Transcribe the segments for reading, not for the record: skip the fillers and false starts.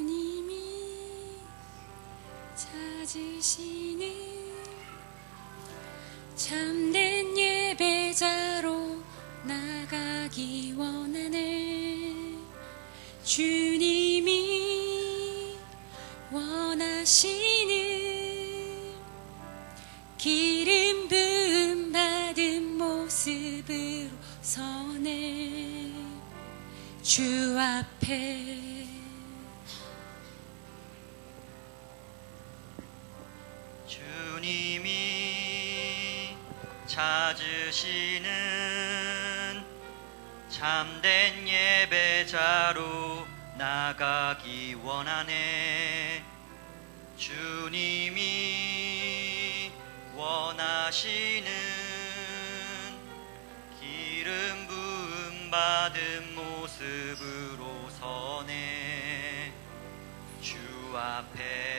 주님이 찾으시는 참된 예배자로 나가기 원하네. 주님이 원하시는 기름 부음 받은 모습으로 서네. 주 앞에 주님이 찾으시는 참된 예배자로 나가기 원하네. 주님이 원하시는 기름 부음 받은 모습으로 서네. 주 앞에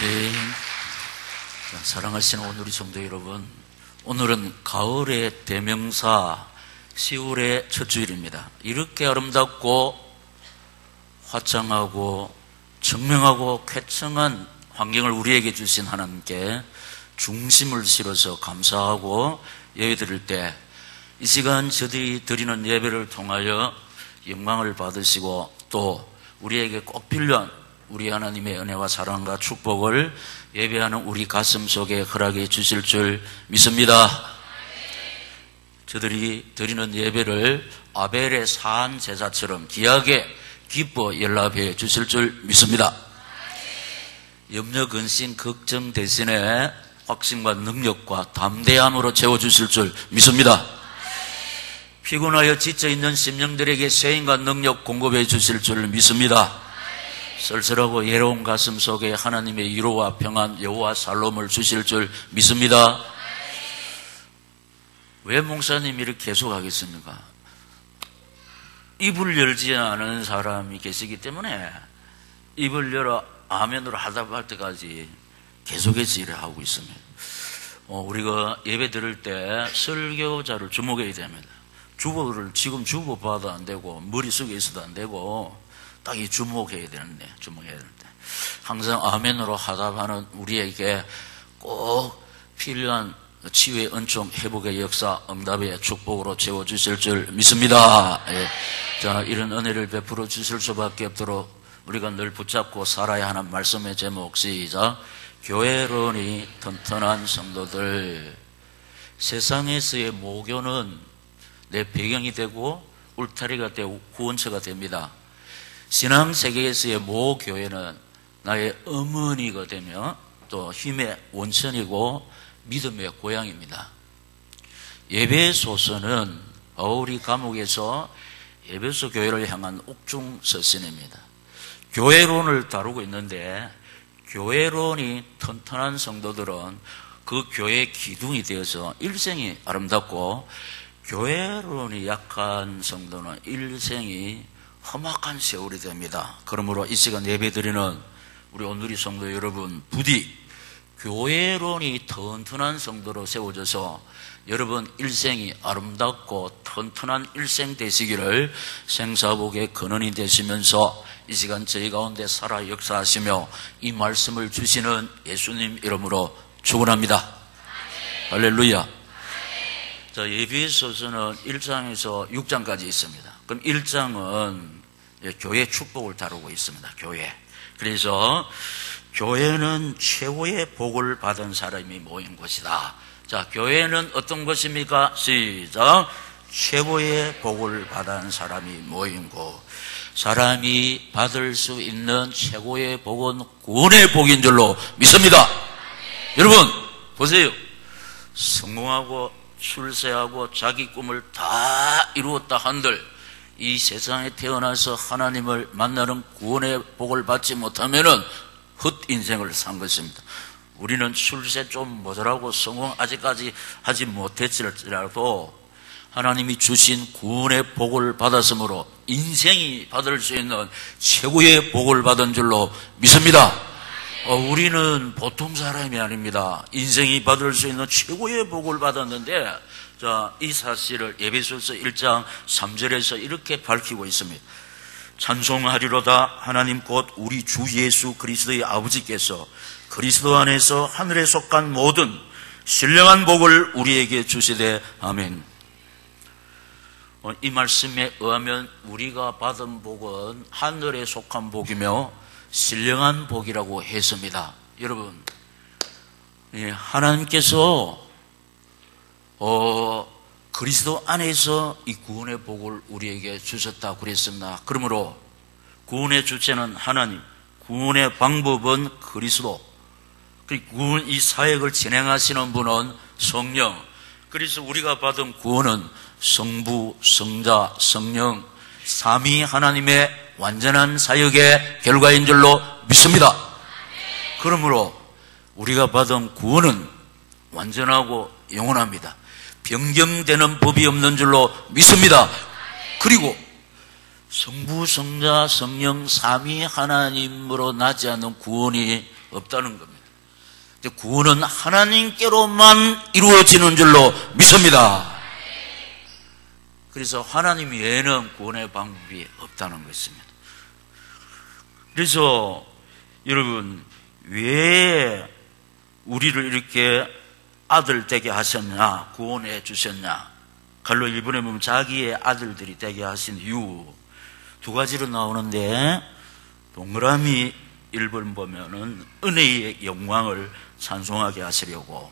아멘. 사랑하시는 오늘의 성도 여러분, 오늘은 가을의 대명사 10월의 첫 주일입니다. 이렇게 아름답고 화창하고 청명하고 쾌청한 환경을 우리에게 주신 하나님께 중심을 실어서 감사하고 예배 드릴 때 이 시간 저들이 드리는 예배를 통하여 영광을 받으시고 또 우리에게 꼭 필요한 우리 하나님의 은혜와 사랑과 축복을 예배하는 우리 가슴 속에 허락해 주실 줄 믿습니다. 저들이 드리는 예배를 아벨의 사한 제사처럼 귀하게 기뻐 연락해 주실 줄 믿습니다. 염려, 근심, 걱정 대신에 확신과 능력과 담대함으로 채워주실 줄 믿습니다. 피곤하여 지쳐있는 심령들에게 쇠인과 능력 공급해 주실 줄 믿습니다. 쓸쓸하고 예로운 가슴 속에 하나님의 위로와 평안, 여호와 살롬을 주실 줄 믿습니다. 왜 목사님이 이렇게 계속 하겠습니까? 입을 열지 않은 사람이 계시기 때문에 입을 열어 아멘으로 하답할 때까지 계속해서 일을 하고 있습니다. 우리가 예배 드릴 때 설교자를 주목해야 됩니다. 주보를 지금 주보봐도 안 되고 머릿속에 있어도 안 되고 딱 이 주목해야 되는데 항상 아멘으로 하답하는 우리에게 꼭 필요한 치유의 은총, 회복의 역사, 응답의 축복으로 채워주실 줄 믿습니다. 예. 자, 이런 은혜를 베풀어 주실 수밖에 없도록 우리가 늘 붙잡고 살아야 하는 말씀의 제목, 시작. 교회론이 튼튼한 성도들. 세상에서의 모교는 내 배경이 되고 울타리가 되고 구원처가 됩니다. 신앙세계에서의 모교회는 나의 어머니가 되며 또 힘의 원천이고 믿음의 고향입니다. 에베소서는 바울이 감옥에서 에베소 교회를 향한 옥중 서신입니다. 교회론을 다루고 있는데 교회론이 튼튼한 성도들은 그 교회의 기둥이 되어서 일생이 아름답고 교회론이 약한 성도는 일생이 험악한 세월이 됩니다. 그러므로 이 시간 예배드리는 우리 온누리 성도 여러분, 부디 교회론이 튼튼한 성도로 세워져서 여러분 일생이 아름답고 튼튼한 일생 되시기를 생사복의 근원이 되시면서 이 시간 저희 가운데 살아 역사하시며 이 말씀을 주시는 예수님 이름으로 축원합니다. 할렐루야. 자, 에베소서는 1장에서 6장까지 있습니다. 그럼 1장은 교회 축복을 다루고 있습니다. 교회. 그래서 교회는 최고의 복을 받은 사람이 모인 곳이다. 자, 교회는 어떤 것입니까? 시작. 최고의 복을 받은 사람이 모인 곳. 사람이 받을 수 있는 최고의 복은 구원의 복인 줄로 믿습니다. 여러분 보세요. 성공하고 출세하고 자기 꿈을 다 이루었다 한들 이 세상에 태어나서 하나님을 만나는 구원의 복을 받지 못하면은 헛 인생을 산 것입니다. 우리는 출세 좀 모자라고 성공 아직까지 하지 못했을지라도 하나님이 주신 구원의 복을 받았으므로 인생이 받을 수 있는 최고의 복을 받은 줄로 믿습니다. 우리는 보통 사람이 아닙니다. 인생이 받을 수 있는 최고의 복을 받았는데, 자, 이 사실을 에베소서 1장 3절에서 이렇게 밝히고 있습니다. 찬송하리로다 하나님 곧 우리 주 예수 그리스도의 아버지께서 그리스도 안에서 하늘에 속한 모든 신령한 복을 우리에게 주시되 아멘. 이 말씀에 의하면 우리가 받은 복은 하늘에 속한 복이며 신령한 복이라고 했습니다. 여러분, 하나님께서 그리스도 안에서 이 구원의 복을 우리에게 주셨다고 그랬습니다. 그러므로 구원의 주체는 하나님, 구원의 방법은 그리스도, 그리고 구원 이 사역을 진행하시는 분은 성령. 그래서 우리가 받은 구원은 성부, 성자, 성령 삼위 하나님의 완전한 사역의 결과인 줄로 믿습니다. 그러므로 우리가 받은 구원은 완전하고 영원합니다. 변경되는 법이 없는 줄로 믿습니다. 그리고 성부, 성자, 성령 삼위 하나님으로 나지 않는 구원이 없다는 겁니다. 구원은 하나님께로만 이루어지는 줄로 믿습니다. 그래서 하나님 외에는 구원의 방법이 없다는 것입니다. 그래서 여러분, 왜 우리를 이렇게 아들 되게 하셨냐, 구원해 주셨냐. 갈로 1번에 보면 자기의 아들들이 되게 하신 이유 두 가지로 나오는데, 동그라미 1번 보면은 은혜의 영광을 찬송하게 하시려고,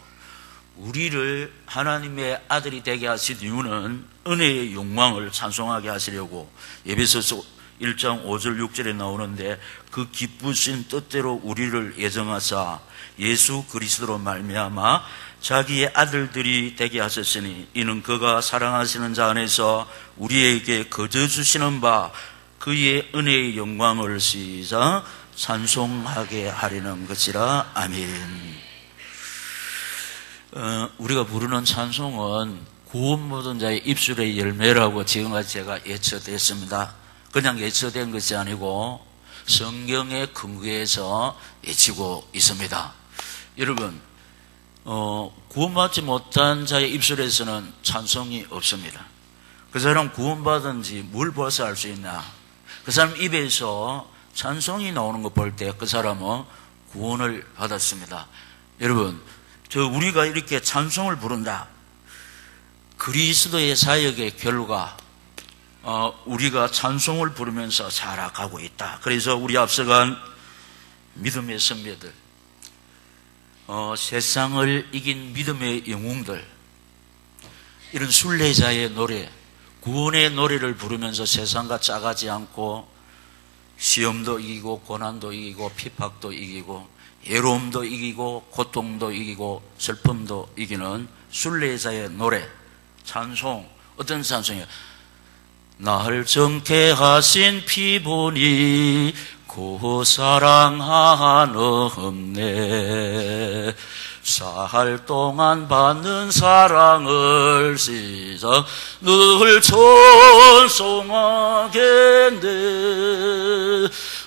우리를 하나님의 아들이 되게 하신 이유는 은혜의 영광을 찬송하게 하시려고 에베소서 1장 5절 6절에 나오는데, 그 기쁘신 뜻대로 우리를 예정하사 예수 그리스도로 말미암아 자기의 아들들이 되게 하셨으니 이는 그가 사랑하시는 자 안에서 우리에게 거저 주시는 바 그의 은혜의 영광을 시작 찬송하게 하려는 것이라. 아멘. 우리가 부르는 찬송은 구원 모든 자의 입술의 열매라고 지금까지 제가 예처됐습니다. 그냥 예처된 것이 아니고 성경에 근거해서 외치고 있습니다. 여러분, 구원받지 못한 자의 입술에서는 찬송이 없습니다. 그 사람 구원받은지 뭘 봐서 알 수 있나? 그 사람 입에서 찬송이 나오는 거 볼 때 그 사람은 구원을 받았습니다. 여러분, 우리가 이렇게 찬송을 부른다. 그리스도의 사역의 결과, 우리가 찬송을 부르면서 살아가고 있다. 그래서 우리 앞서간 믿음의 선배들, 세상을 이긴 믿음의 영웅들, 이런 순례자의 노래, 구원의 노래를 부르면서 세상과 짜가지 않고 시험도 이기고 고난도 이기고 핍박도 이기고 외로움도 이기고 고통도 이기고 슬픔도 이기는 순례자의 노래, 찬송. 어떤 찬송이에요? 날 정케 하신 피보니 그 사랑하는네. 살 동안 받는 사랑을 시작 늘 찬송하겠네.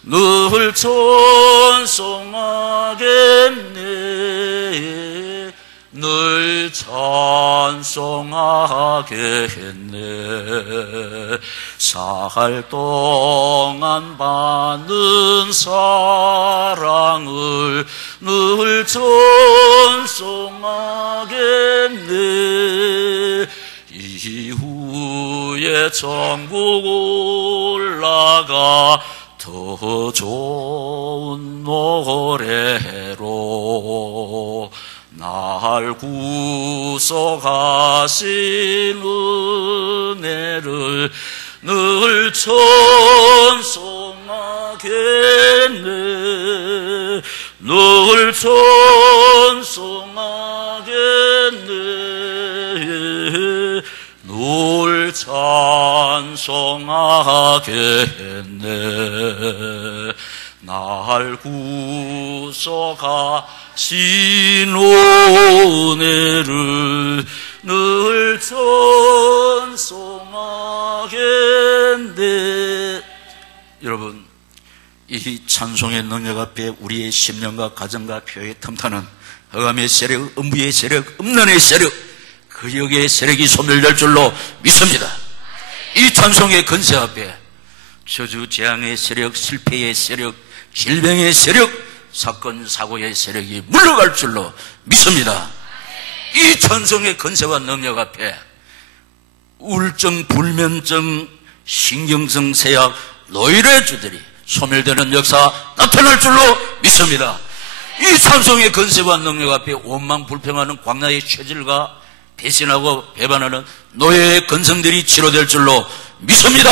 늘 찬송하겠네. 늘 찬송하겠네. 살 동안 받는 사랑을 늘 찬송하겠네. 이후에 천국 올라가 더 좋은 노래로 날 구속하신 은혜를 늘 찬송하겠네. 늘 찬송하겠네. 늘 찬송하겠네. 날 구속하신 은혜를 늘 찬송하겠네. 여러분, 이 찬송의 능력 앞에 우리의 심령과 가정과 교회의 틈타는 흑암의 세력, 음부의 세력, 음란의 세력, 그 역의 세력이 소멸될 줄로 믿습니다. 이 찬송의 건세 앞에 저주 재앙의 세력, 실패의 세력, 질병의 세력, 사건 사고의 세력이 물러갈 줄로 믿습니다. 이 찬송의 건세와 능력 앞에 우울증, 불면증, 신경성 세약, 노이로의 주들이 소멸되는 역사 나타날 줄로 믿습니다. 이 찬송의 건세와 능력 앞에 원망 불평하는 광야의 체질과 배신하고 배반하는 노예의 근성들이 치료될 줄로 믿습니다.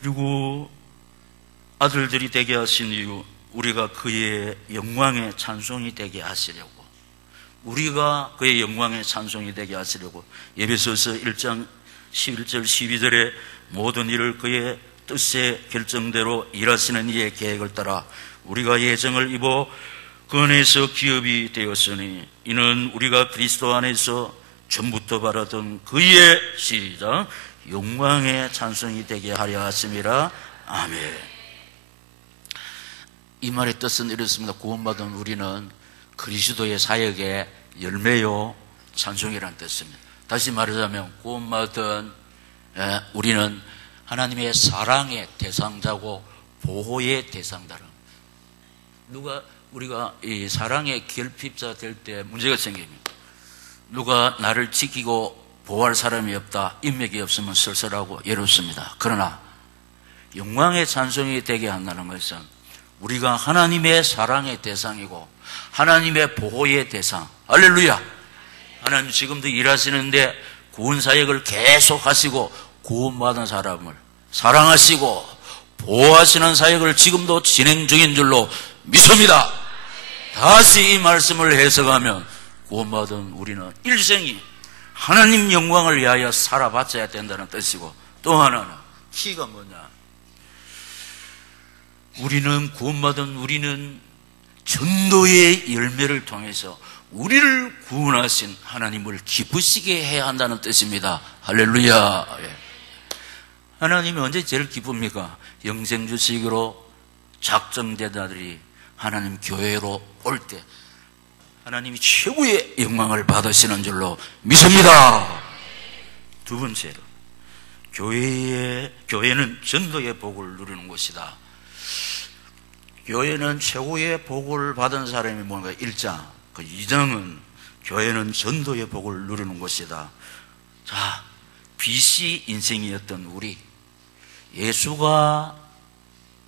그리고 아들들이 되게 하신 이유, 우리가 그의 영광의 찬송이 되게 하시려고, 우리가 그의 영광의 찬송이 되게 하시려고 에베소서 1장 11절 12절에 모든 일을 그의 뜻의 결정대로 일하시는 이의 계획을 따라 우리가 예정을 입어 그 안에서 기업이 되었으니 이는 우리가 그리스도 안에서 전부터 바라던 그의 시작 영광의 찬송이 되게 하려 하심이라. 아멘. 이 말의 뜻은 이렇습니다. 구원받은 우리는 그리스도의 사역의 열매요 찬송이라는 뜻입니다. 다시 말하자면 구원받은 우리는 하나님의 사랑의 대상자고 보호의 대상자라. 누가 우리가 이 사랑의 결핍자 될 때 문제가 생깁니다. 누가 나를 지키고 보호할 사람이 없다, 인맥이 없으면 쓸쓸하고 외롭습니다. 그러나 영광의 찬송이 되게 한다는 것은 우리가 하나님의 사랑의 대상이고 하나님의 보호의 대상. 할렐루야. 하나님 지금도 일하시는데 구원사역을 계속 하시고 구원받은 사람을 사랑하시고 보호하시는 사역을 지금도 진행 중인 줄로 믿습니다. 다시 이 말씀을 해석하면 구원받은 우리는 일생이 하나님 영광을 위하여 살아바쳐야 된다는 뜻이고, 또 하나는 키가 뭐냐, 우리는 구원받은 우리는 전도의 열매를 통해서 우리를 구원하신 하나님을 기쁘시게 해야 한다는 뜻입니다. 할렐루야. 하나님이 언제 제일 기쁩니까? 영생 주식으로 작정된 자들이 하나님 교회로 올 때 하나님이 최고의 영광을 받으시는 줄로 믿습니다. 두 번째로, 교회는 전도의 복을 누리는 곳이다. 교회는 최고의 복을 받은 사람이 뭔가 1장, 그 2장은 교회는 전도의 복을 누리는 곳이다. 자, BC 인생이었던 우리, 예수가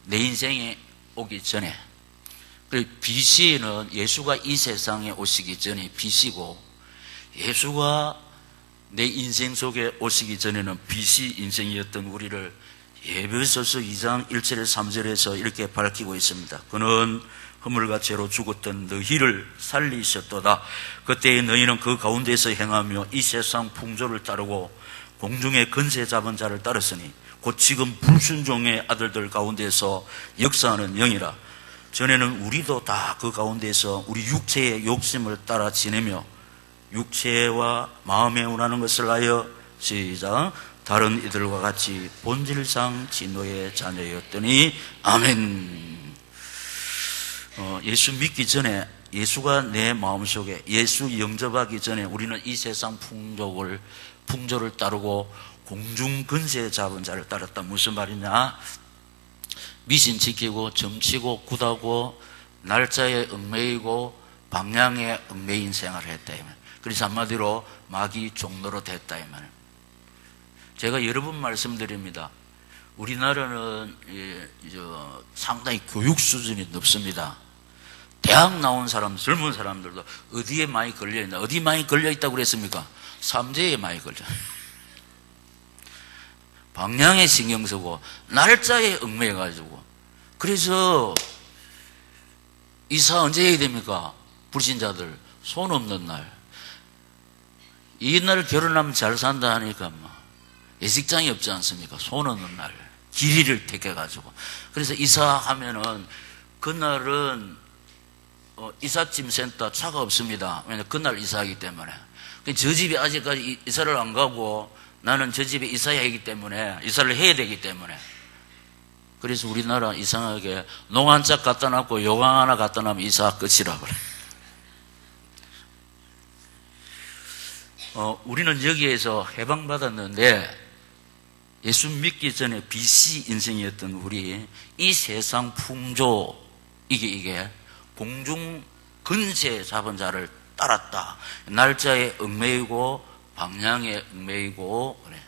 내 인생에 오기 전에, BC는 예수가 이 세상에 오시기 전에 BC고, 예수가 내 인생 속에 오시기 전에는 BC 인생이었던 우리를 에베소서 2장 1절에 3절에서 이렇게 밝히고 있습니다. 그는 허물과 죄로 죽었던 너희를 살리셨도다. 그때의 너희는 그 가운데서 행하며 이 세상 풍조를 따르고 공중의 권세 잡은 자를 따랐으니 곧 지금 불순종의 아들들 가운데서 역사하는 영이라. 전에는 우리도 다 그 가운데서 우리 육체의 욕심을 따라 지내며 육체와 마음에 원하는 것을 하여 시작 다른 이들과 같이 본질상 진노의 자녀였더니 아멘. 예수 믿기 전에, 예수가 내 마음속에, 예수 영접하기 전에 우리는 이 세상 풍조를 따르고 공중 근세 잡은 자를 따랐다. 무슨 말이냐? 미신 지키고 점치고 굿하고 날짜에 얽매이고 방향에 얽매인 생활을 했다. 그래서 한마디로 마귀 종로로 됐다. 이 말. 제가 여러 번 말씀드립니다. 우리나라는 상당히 교육 수준이 높습니다. 대학 나온 사람, 젊은 사람들도 어디에 많이 걸려있나? 어디 많이 걸려있다고 그랬습니까? 삼재에 많이 걸려. 방향에 신경 쓰고 날짜에 얽매여가지고. 그래서 이사 언제 해야 됩니까? 불신자들 손 없는 날. 이날 결혼하면 잘 산다 하니까 예식장이 없지 않습니까? 손 없는 날 길이를 택해가지고. 그래서 이사하면은 그날은 이삿짐 센터 차가 없습니다. 왜냐하면 그날 이사하기 때문에. 저 집에 아직까지 이사를 안 가고 나는 저 집에 이사해야 하기 때문에, 이사를 해야 되기 때문에. 그래서 우리나라 이상하게 농 한 짝 갖다 놨고 요강 하나 갖다 놔면 이사 끝이라 그래. 우리는 여기에서 해방받았는데 예수 믿기 전에 BC 인생이었던 우리, 이 세상 풍조, 이게 공중 근세 잡은 자를 따랐다. 날짜에 얽매이고 방향에 얽매이고 그래.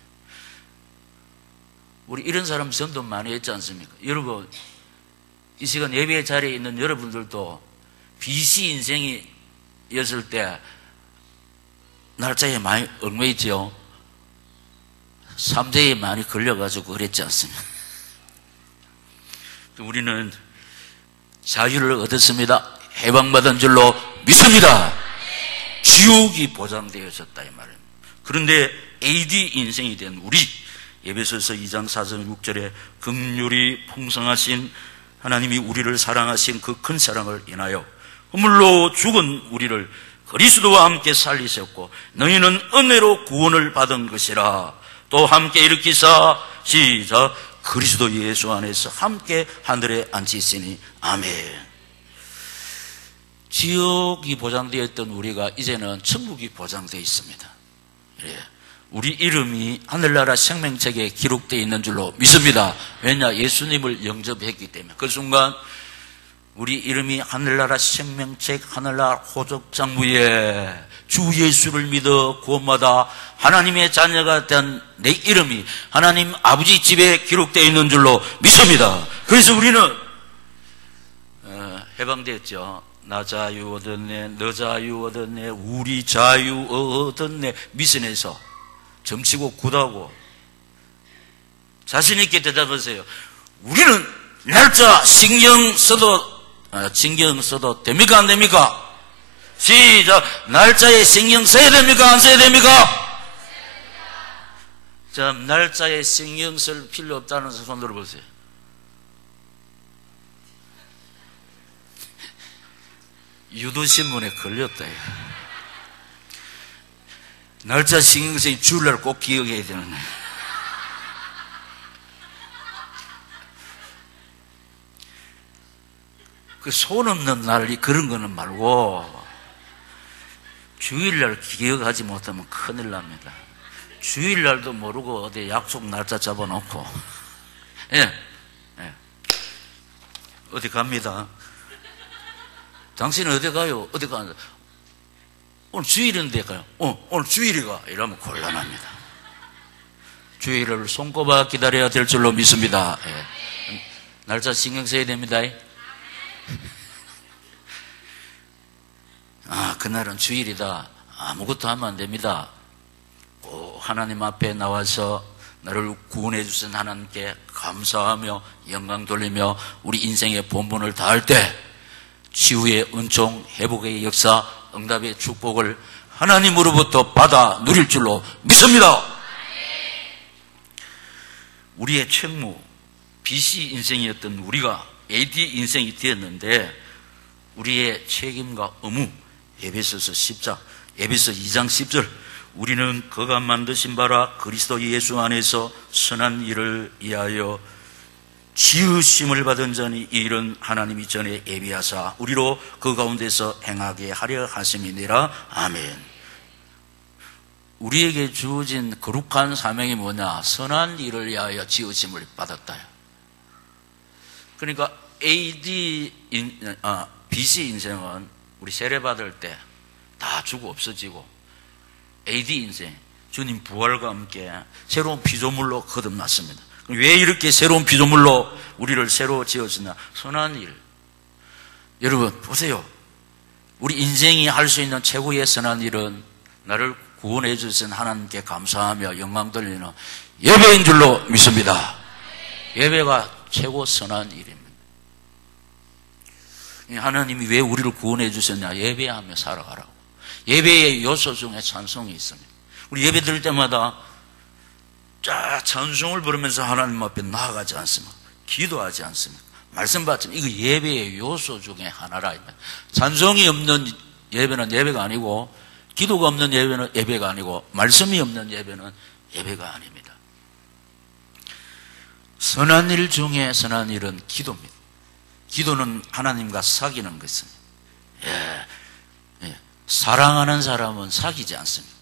우리 이런 사람 전도 많이 했지 않습니까? 여러분, 이 시간 예배 자리에 있는 여러분들도 BC 인생이었을 때 날짜에 많이 얽매이죠. 3대에 많이 걸려가지고 그랬지 않습니까? 우리는 자유를 얻었습니다. 해방받은 줄로 믿습니다. 지옥이 보장되어졌다 이 말입니다. 그런데 AD 인생이 된 우리, 에베소서 2장 4절 6절에 긍휼이 풍성하신 하나님이 우리를 사랑하신 그 큰 사랑을 인하여 허물로 죽은 우리를 그리스도와 함께 살리셨고 너희는 은혜로 구원을 받은 것이라. 또 함께 일으키사 시작 그리스도 예수 안에서 함께 하늘에 앉히시니 아멘. 지옥이 보장되어 있던 우리가 이제는 천국이 보장되어 있습니다. 우리 이름이 하늘나라 생명책에 기록되어 있는 줄로 믿습니다. 왜냐? 예수님을 영접했기 때문에. 그 순간 우리 이름이 하늘나라 생명책 하늘나라 호적장부에 주 예수를 믿어 구원받아 하나님의 자녀가 된 내 이름이 하나님 아버지 집에 기록되어 있는 줄로 믿습니다. 그래서 우리는 해방되었죠. 나 자유 얻었네, 너 자유 얻었네, 우리 자유 얻었네. 미션에서 점치고 굿하고 자신 있게 대답하세요. 우리는 날짜 신경 써도 됩니까 안 됩니까? 시작. 날짜에 신경 써야 됩니까 안 써야 됩니까? 자, 날짜에 신경 쓸 필요 없다는 손 들어보세요. 유도신문에 걸렸다. 날짜 신경 쓰니 주일날 꼭 기억해야 되는 거예요. 그 손 없는 날 그런 거는 말고 주일날 기억하지 못하면 큰일 납니다. 주일날도 모르고 어디 약속 날짜 잡아놓고 예. 어디 갑니다. 당신은 어디 가요? 어디 가는데 오늘 주일인데 가요. 오늘 주일이가 이러면 곤란합니다. 주일을 손꼽아 기다려야 될 줄로 믿습니다. 예. 날짜 신경 써야 됩니다. 그날은 주일이다. 아무것도 하면 안 됩니다. 꼭 하나님 앞에 나와서 나를 구원해 주신 하나님께 감사하며 영광 돌리며 우리 인생의 본분을 다할 때 치유의 은총, 회복의 역사, 응답의 축복을 하나님으로부터 받아 누릴 줄로 믿습니다. 우리의 책무, BC 인생이었던 우리가 AD 인생이 되었는데 우리의 책임과 의무, 에베소서 10장, 에베소 2장 10절, 우리는 그가 만드신 바라 그리스도 예수 안에서 선한 일을 위하여 지으심을 받은 자니 이 일은 하나님이 전에 예비하사 우리로 그 가운데서 행하게 하려 하심이니라. 아멘. 우리에게 주어진 거룩한 사명이 뭐냐? 선한 일을 위하여 지으심을 받았다. 그러니까 BC 인생은 우리 세례받을 때 다 죽어 없어지고 AD 인생, 주님 부활과 함께 새로운 피조물로 거듭났습니다. 왜 이렇게 새로운 피조물로 우리를 새로 지었으나? 선한 일. 여러분 보세요. 우리 인생이 할 수 있는 최고의 선한 일은 나를 구원해 주신 하나님께 감사하며 영광 돌리는 예배인 줄로 믿습니다. 예배가 최고 선한 일입니다. 하나님이 왜 우리를 구원해 주셨냐? 예배하며 살아가라고. 예배의 요소 중에 찬송이 있습니다. 우리 예배 드릴 때마다 찬송을 부르면서 하나님 앞에 나아가지 않습니까? 기도하지 않습니까? 말씀 받지만 이거 예배의 요소 중에 하나라. 찬송이 없는 예배는 예배가 아니고, 기도가 없는 예배는 예배가 아니고, 말씀이 없는 예배는 예배가 아닙니다. 선한 일 중에 선한 일은 기도입니다. 기도는 하나님과 사귀는 것입니다. 사랑하는 사람은 사귀지 않습니다.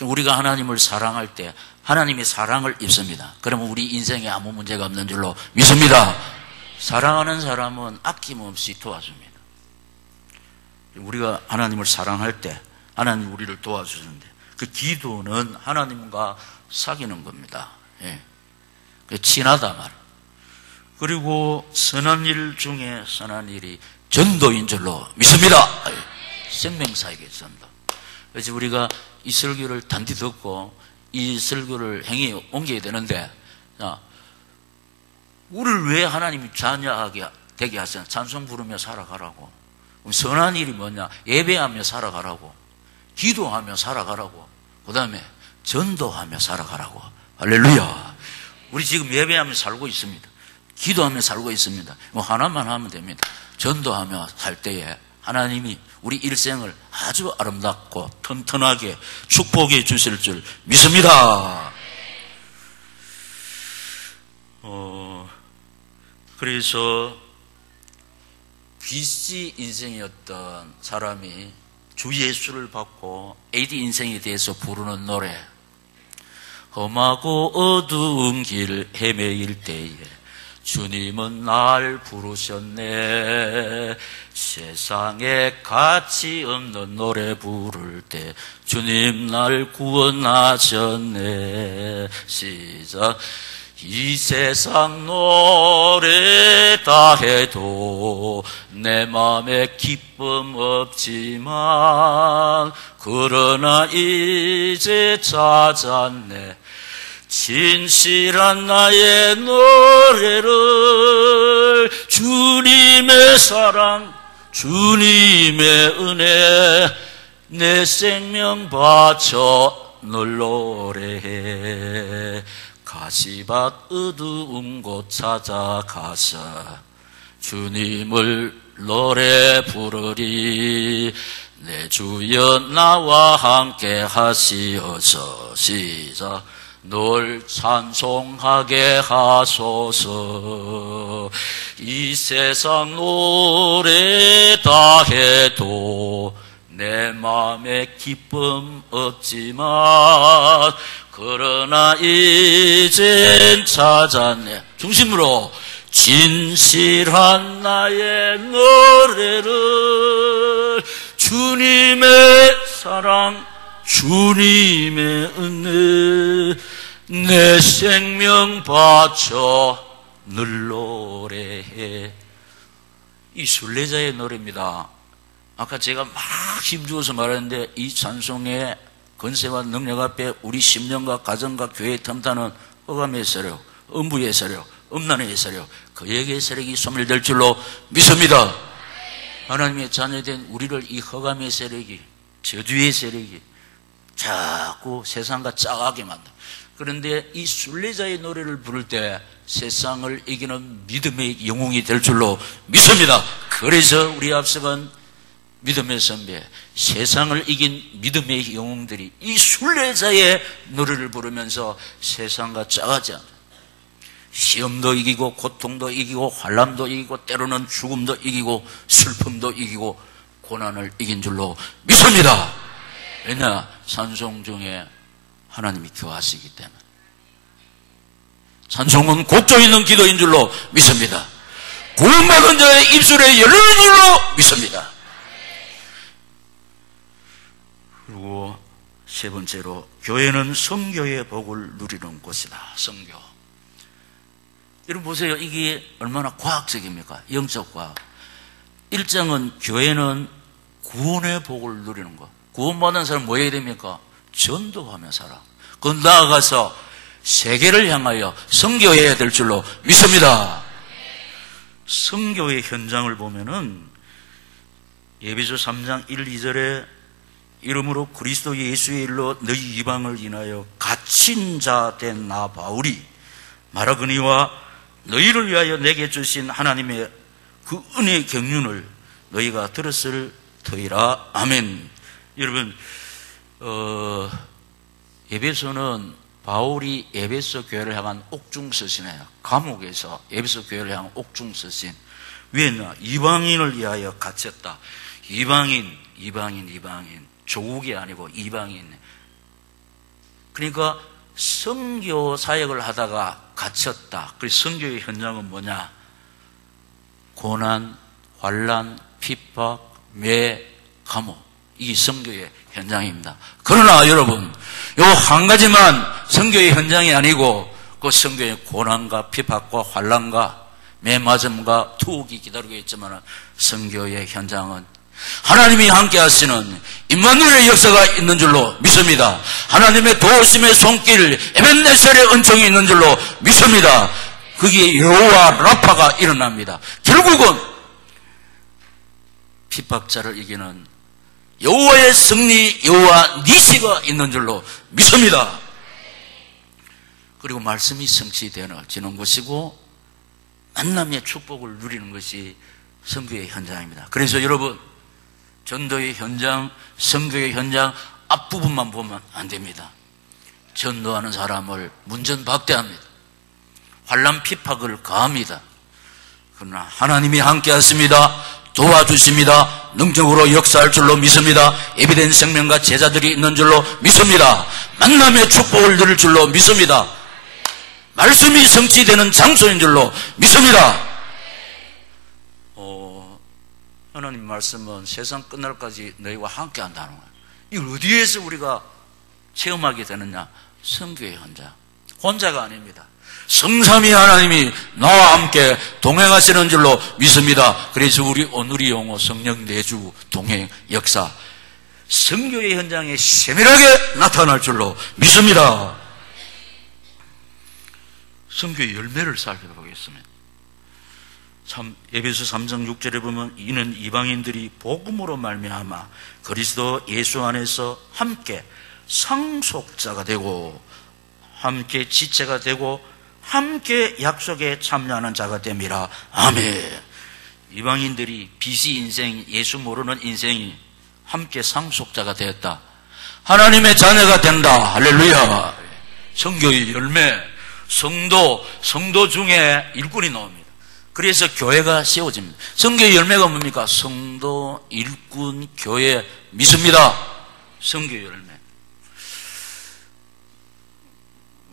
우리가 하나님을 사랑할 때 하나님의 사랑을 입습니다. 그러면 우리 인생에 아무 문제가 없는 줄로 믿습니다. 사랑하는 사람은 아낌없이 도와줍니다. 우리가 하나님을 사랑할 때 하나님 우리를 도와주는데 그 기도는 하나님과 사귀는 겁니다. 친하다 말. 그리고 선한 일 중에 선한 일이 전도인 줄로 믿습니다. 생명사에게 전도. 그래서 우리가 이 설교를 단디 듣고 이 설교를 행위에 옮겨야 되는데, 우리를 왜 하나님이 자녀하게 되게 하시나? 찬송 부르며 살아가라고. 그럼 선한 일이 뭐냐? 예배하며 살아가라고, 기도하며 살아가라고, 그 다음에 전도하며 살아가라고. 할렐루야. 우리 지금 예배하며 살고 있습니다. 기도하며 살고 있습니다. 뭐 하나만 하면 됩니다. 전도하며 살 때에 하나님이 우리 일생을 아주 아름답고 튼튼하게 축복해 주실 줄 믿습니다. 그래서 BC 인생이었던 사람이 주 예수를 받고 AD 인생에 대해서 부르는 노래, 험하고 어두운 길 헤매일 때에 주님은 날 부르셨네. 세상에 가치 없는 노래 부를 때 주님 날 구원하셨네. 시작. 이 세상 노래 다 해도 내 맘에 기쁨 없지만 그러나 이제 찾았네. 진실한 나의 노래를 주님의 사랑 주님의 은혜 내 생명 바쳐 늘 노래해. 가시밭 어두운 곳 찾아가서 주님을 노래 부르리. 내 주여 나와 함께 하시어서. 시작. 늘 찬송하게 하소서. 이 세상 노래 다 해도 내 마음에 기쁨 없지만 그러나 이젠 찾았네. 중심으로 진실한 나의 노래를 주님의 사랑 주님의 은혜 내 생명 바쳐 늘 노래해. 이 순례자의 노래입니다. 아까 제가 막 힘주어서 말했는데 이 찬송의 건세와 능력 앞에 우리 심령과 가정과 교회의 틈타는 허감의 세력, 음부의 세력, 음란의 세력, 그에게 세력이 소멸될 줄로 믿습니다. 하나님의 자녀된 우리를 이 허감의 세력이, 저주의 세력이 자꾸 세상과 짜하게 만든다. 그런데 이 순례자의 노래를 부를 때 세상을 이기는 믿음의 영웅이 될 줄로 믿습니다. 그래서 우리 앞서간 믿음의 선배, 세상을 이긴 믿음의 영웅들이 이 순례자의 노래를 부르면서 세상과 짜하지 않다. 시험도 이기고 고통도 이기고 환난도 이기고 때로는 죽음도 이기고 슬픔도 이기고 고난을 이긴 줄로 믿습니다. 왜냐? 찬송 중에 하나님이 교하시기 때문에. 찬송은 곡조 있는 기도인 줄로 믿습니다. 구원받은 자의 입술에 열리는 줄로 믿습니다. 그리고 세 번째로, 교회는 성교의 복을 누리는 곳이다. 성교. 여러분 보세요. 이게 얼마나 과학적입니까? 영적 과학. 1장은 교회는 구원의 복을 누리는 것. 구원받은 사람 뭐 해야 됩니까? 전도하며 살아. 그 나아가서 세계를 향하여 선교해야 될 줄로 믿습니다. 선교의 현장을 보면은 예배서 3장 1, 2절에 이름으로 그리스도 예수의 일로 너희 이방을 인하여 갇힌 자 된 나 바울이 말하거니와 너희를 위하여 내게 주신 하나님의 그 은혜의 경륜을 너희가 들었을 터이라. 아멘. 여러분, 에베소는 바울이 에베소 교회를 향한 옥중서신이에요. 감옥에서 에베소 교회를 향한 옥중서신. 왜냐? 이방인을 위하여 갇혔다. 이방인. 조국이 아니고 이방인. 그러니까 선교 사역을 하다가 갇혔다. 그래서 선교의 현장은 뭐냐? 고난, 환난, 핍박, 매, 감옥. 이게 선교의 현장입니다. 그러나 여러분, 요 한 가지만 선교의 현장이 아니고 그 선교의 고난과 핍박과 환난과 매맞음과 투옥이 기다리고 있지만 선교의 현장은 하나님이 함께 하시는 임마누엘의 역사가 있는 줄로 믿습니다. 하나님의 도우심의 손길, 에벤네셀의 은총이 있는 줄로 믿습니다. 거기에 여호와 라파가 일어납니다. 결국은 핍박자를 이기는 여호와의 승리, 여호와 니시가 있는 줄로 믿습니다. 그리고 말씀이 성취되어지는 것이고 만남의 축복을 누리는 것이 선교의 현장입니다. 그래서 여러분, 전도의 현장, 선교의 현장 앞부분만 보면 안 됩니다. 전도하는 사람을 문전박대합니다. 환난 핍박을 가합니다. 그러나 하나님이 함께 하십니다. 도와주십니다. 능력으로 역사할 줄로 믿습니다. 예비된 생명과 제자들이 있는 줄로 믿습니다. 만남의 축복을 누릴 줄로 믿습니다. 말씀이 성취되는 장소인 줄로 믿습니다. 하나님 말씀은 세상 끝날까지 너희와 함께 한다는 거예요. 이걸 어디에서 우리가 체험하게 되느냐? 성교의 현장. 혼자가 아닙니다. 성삼위 하나님이 나와 함께 동행하시는 줄로 믿습니다. 그래서 우리 오늘의 용어 성령 내주 동행 역사, 성교의 현장에 세밀하게 나타날 줄로 믿습니다. 성교의 열매를 살펴보겠습니다. 참 에베소 3장 6절에 보면 이는 이방인들이 복음으로 말미암아 그리스도 예수 안에서 함께 상속자가 되고 함께 지체가 되고 함께 약속에 참여하는 자가 됨이라. 아멘. 이방인들이 비시 인생, 예수 모르는 인생이 함께 상속자가 되었다. 하나님의 자녀가 된다. 할렐루야. 성교의 열매, 성도 중에 일꾼이 나옵니다. 그래서 교회가 세워집니다. 성교의 열매가 뭡니까? 성도, 일꾼, 교회, 믿습니다. 성교의 열매.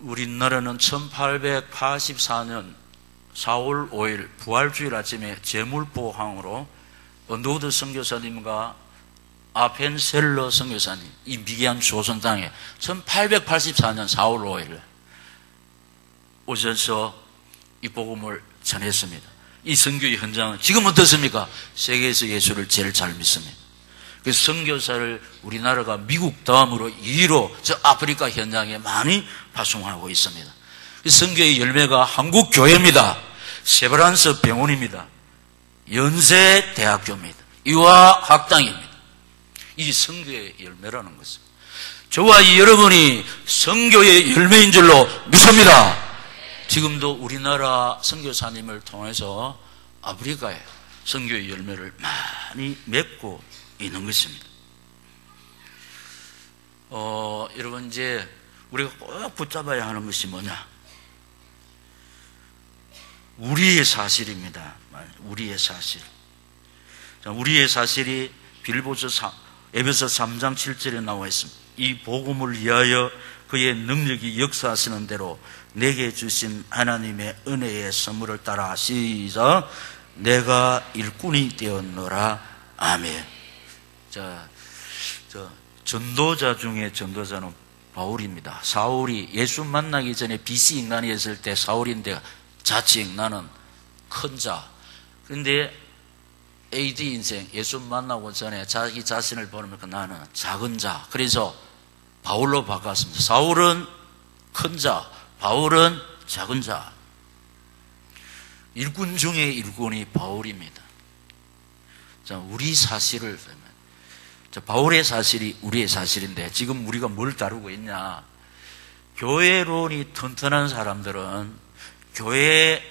우리나라는 1884년 4월 5일 부활주일 아침에 제물포항으로 언더우드 선교사님과 아펜셀러 선교사님, 이 미개한 조선 땅에 1884년 4월 5일 오셔서 이 복음을 전했습니다. 이 선교의 현장은 지금 어떻습니까? 세계에서 예수를 제일 잘 믿습니다. 그래서 선교사를 우리나라가 미국 다음으로 2위로 저 아프리카 현장에 많이 파송하고 있습니다. 선교의 열매가 한국 교회입니다. 세브란스 병원입니다. 연세대학교입니다. 유아학당입니다. 이 선교의 열매라는 것은 저와 여러분이 선교의 열매인 줄로 믿습니다. 지금도 우리나라 선교사님을 통해서 아프리카에 선교의 열매를 많이 맺고 있는 것입니다. 여러분 이제 우리가 꼭 붙잡아야 하는 것이 뭐냐? 우리의 사실입니다. 우리의 사실. 우리의 사실이 빌보서 에베소 3장 7절에 나와 있습니다. 이 복음을 위하여 그의 능력이 역사하시는 대로 내게 주신 하나님의 은혜의 선물을 따라 시작. 내가 일꾼이 되었노라. 아멘. 전도자 중에 전도자는 바울입니다. 사울이 예수 만나기 전에 BC 인간이었을 때 사울인데 자칭 나는 큰 자. 그런데 AD 인생 예수 만나고 전에 자기 자신을 보니까 나는 작은 자. 그래서 바울로 바꿨습니다. 사울은 큰 자, 바울은 작은 자. 일꾼 중에 일꾼이 바울입니다. 자, 우리 사실을 바울의 사실이 우리의 사실인데 지금 우리가 뭘 다루고 있냐? 교회론이 튼튼한 사람들은 교회의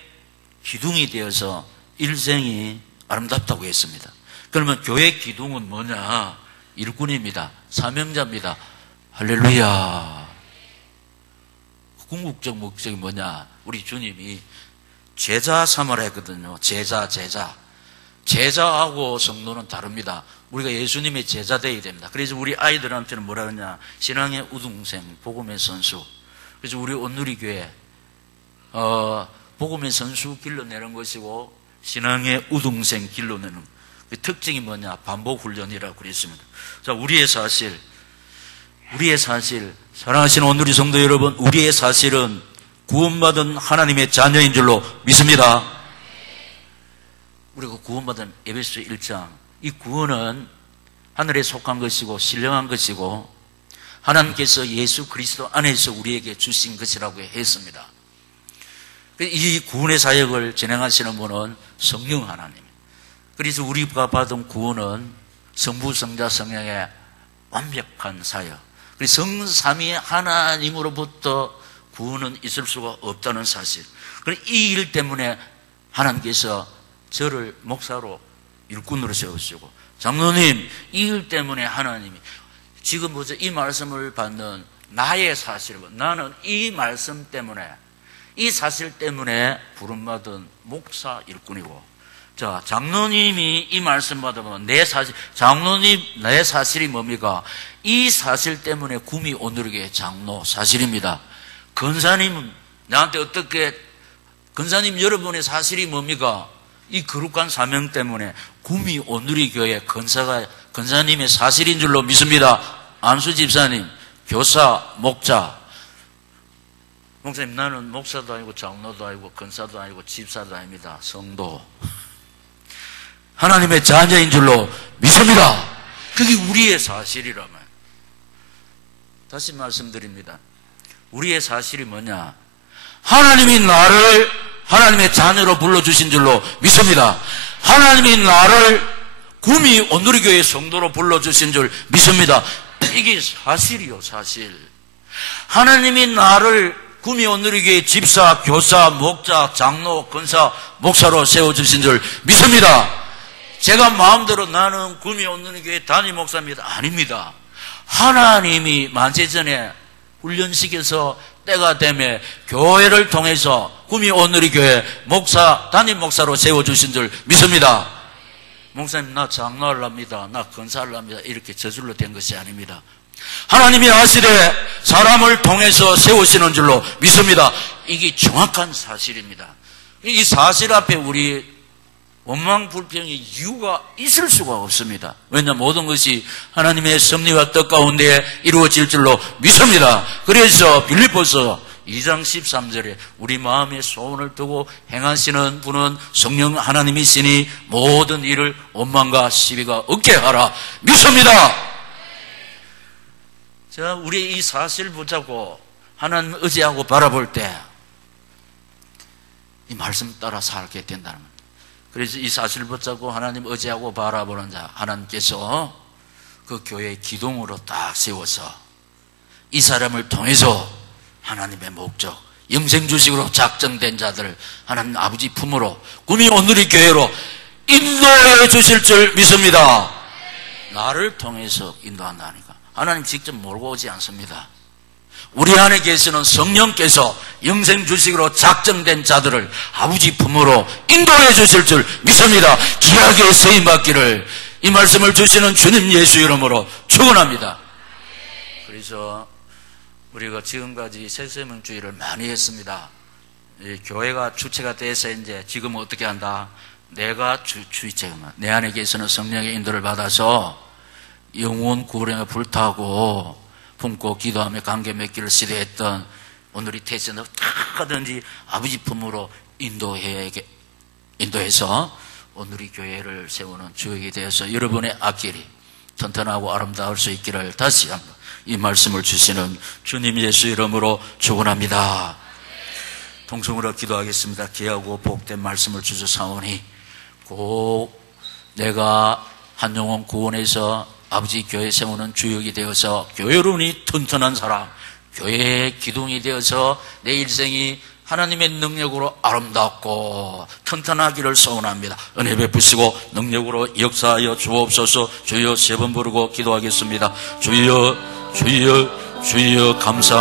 기둥이 되어서 일생이 아름답다고 했습니다. 그러면 교회 기둥은 뭐냐? 일꾼입니다. 사명자입니다. 할렐루야. 궁극적 목적이 뭐냐? 우리 주님이 제자 삼으라 했거든요. 제자하고 성도는 다릅니다. 우리가 예수님의 제자 되어야 됩니다. 그래서 우리 아이들한테는 뭐라 그러냐? 신앙의 우등생, 복음의 선수. 그래서 우리 온누리교회 복음의 선수 길러내는 것이고 신앙의 우등생 길러내는 그 특징이 뭐냐? 반복 훈련이라고 그랬습니다. 자, 우리의 사실, 사랑하시는 온누리 성도 여러분, 우리의 사실은 구원받은 하나님의 자녀인 줄로 믿습니다. 우리가 구원받은 에베소 1장, 이 구원은 하늘에 속한 것이고 신령한 것이고 하나님께서 예수 그리스도 안에서 우리에게 주신 것이라고 했습니다. 이 구원의 사역을 진행하시는 분은 성령 하나님. 그래서 우리가 받은 구원은 성부, 성자, 성령의 완벽한 사역. 그래서 성삼위 하나님으로부터 구원은 있을 수가 없다는 사실. 이 일 때문에 하나님께서 저를 목사로 일꾼으로 세우시고, 장로님, 이 일 때문에 하나님이 지금 보세요. 이 말씀을 받는 나의 사실, 나는 이 말씀 때문에, 이 사실 때문에 부름받은 목사 일꾼이고, 자, 장로님이 이 말씀 받으면 내 사실, 장로님 내 사실이 뭡니까? 이 사실 때문에 구미 온누리교회 장로 사실입니다. 권사님은 나한테 어떻게, 권사님 여러분의 사실이 뭡니까? 이 거룩한 사명 때문에 구미 오누리 교회 권사님의 사실인 줄로 믿습니다. 안수 집사님, 교사, 목자. 목사님, 나는 목사도 아니고 장로도 아니고 권사도 아니고 집사도 아닙니다. 성도. 하나님의 자녀인 줄로 믿습니다. 그게 우리의 사실이라면. 다시 말씀드립니다. 우리의 사실이 뭐냐? 하나님이 나를 하나님의 자녀로 불러주신 줄로 믿습니다. 하나님이 나를 구미 온누리교회 성도로 불러주신 줄 믿습니다. 이게 사실이요, 사실. 하나님이 나를 구미 온누리교회 집사, 교사, 목자, 장로, 권사, 목사로 세워주신 줄 믿습니다. 제가 마음대로 나는 구미 온누리교회 담임 목사입니다. 아닙니다. 하나님이 만세전에 훈련시켜서 때가 되면 교회를 통해서 구미 온누리교회 목사, 담임 목사로 세워주신 줄 믿습니다. 목사님, 나 장로하랍니다. 나 권사하랍니다. 이렇게 저절로 된 것이 아닙니다. 하나님이 하시되 사람을 통해서 세우시는 줄로 믿습니다. 이게 정확한 사실입니다. 이 사실 앞에 우리 원망 불평의 이유가 있을 수가 없습니다. 왜냐하면 모든 것이 하나님의 섭리와 뜻 가운데 이루어질 줄로 믿습니다. 그래서 빌립보서 2장 13절에 우리 마음에 소원을 두고 행하시는 분은 성령 하나님이시니 모든 일을 원망과 시비가 없게 하라 믿습니다. 자, 우리 이 사실 붙잡고 하나님 의지하고 바라볼 때 이 말씀 따라 살게 된다는 겁니다. 그래서 이 사실을 붙잡고 하나님 의지하고 바라보는 자, 하나님께서 그 교회의 기둥으로 딱 세워서 이 사람을 통해서 하나님의 목적, 영생 주식으로 작정된 자들을 하나님 아버지 품으로 구미 온누리 교회로 인도해 주실 줄 믿습니다. 나를 통해서 인도한다니까. 하나님 직접 몰고 오지 않습니다. 우리 안에 계시는 성령께서 영생 주식으로 작정된 자들을 아버지 품으로 인도해 주실 줄 믿습니다. 귀하게 쓰임받기를 이 말씀을 주시는 주님 예수 이름으로 축원합니다. 그래서 우리가 지금까지 새생명주의를 많이 했습니다. 이 교회가 주체가 돼서 이제 지금은 어떻게 한다? 내가 주체가 내 안에 계시는 성령의 인도를 받아서 영혼 구원에 불타고 품고 기도하며 관계 맺기를 시대했던 오늘이 태세는 어떻게든지 아버지 품으로 인도해서 오늘이 교회를 세우는 주역이 되어서 여러분의 앞길이 튼튼하고 아름다울 수 있기를 다시 한번 이 말씀을 주시는 주님 예수 이름으로 축원합니다. 통성으로 기도하겠습니다. 귀하고 복된 말씀을 주셔사오니 꼭 내가 한 영혼 구원해서 아버지 교회 세우는 주역이 되어서 교회론이 튼튼한 사람, 교회의 기둥이 되어서 내 일생이 하나님의 능력으로 아름답고 튼튼하기를 소원합니다. 은혜 베푸시고 능력으로 역사하여 주옵소서. 주여 세 번 부르고 기도하겠습니다. 주여 주여 주여 감사